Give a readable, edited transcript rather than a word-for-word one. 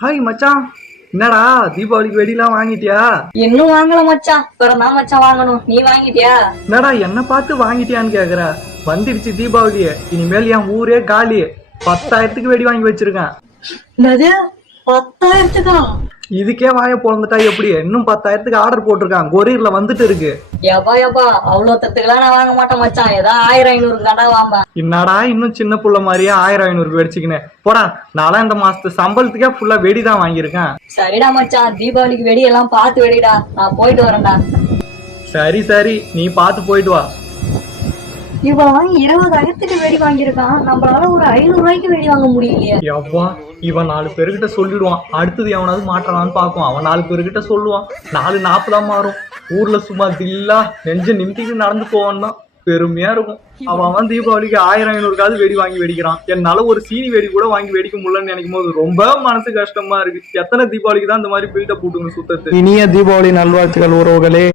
Hi மச்சான், என்னடா தீபாவளிக்கு வெடிலாம் வாங்கிட்டியா? இன்னும் வாங்கல மச்சான். பிறந்தான் மச்சான் வாங்கணும். நீ வாங்கிட்டியா? என்னடா என்ன பார்த்து வாங்கிட்டியான்னு கேக்குற? வந்துடுச்சு தீபாவளி, இனிமேல் என் ஊரே காலி. 10,000க்கு வெடி வாங்கி வச்சிருக்கேன். என்னது 10,000க்கா? இதுக்கே வாய பொழந்துட்டா எப்படி? இன்னும் 10,000க்கு ஆர்டர் போட்டிருக்கான், கொரியர்ல வந்துட்டு இருக்கு. எப்பா அவ்வளவு தத்துக்கெல்லாம் நான் வாங்க மாட்டேன் மச்சான். ஏதாவது 1000-500 கடை வாம்பேன். என்னடா இன்னும் சின்ன புள்ள மாதிரியே 1000-500 வெடிச்சுக்கினேன் போடா. நான்லாம் இந்த மாசத்து சம்பளத்துக்கே ஃபுல்லா வெடி தான் வாங்கியிருக்கேன். சரிடா மச்சான், தீபாவளிக்கு வெடி எல்லாம் பார்த்து வெடிடா. நான் போயிட்டு வரேன்டா. சரி சரி, நீ பார்த்து போயிட்டு வா. இவன் 20,000க்கு வெடி வாங்கியிருக்கான். நம்மளால ஒரு 500 ரூபாய்க்கு வெடி வாங்க முடியலையே. எவ்வா, இவன் 4 பேருக்கிட்ட சொல்லிடுவான். அடுத்தது எவனாவது மாற்றானான்னு பார்ப்போம். அவன் 4 பேருக்கிட்ட சொல்லுவான். 4:40 மாறும். ஊர்ல சும்மா தில்லா நெஞ்சு நிமிட்டிட்டு நடந்து போவான் தான் பெருமையா இருக்கும். அவன் தீபாவளிக்கு 1000-500க்காவது வெடி வாங்கி வெடிக்கிறான். என்னால ஒரு சீனி வெடி கூட வாங்கி வெடிக்க முடியலன்னு நினைக்கும் போது ரொம்ப மனசு கஷ்டமா இருக்கு. எத்தனை தீபாவளிக்கு தான் இந்த மாதிரி பில்டப் போட்டுங்க சுத்தத்து. இனிய தீபாவளி நல்வாழ்த்துக்கள் உறவுகளே.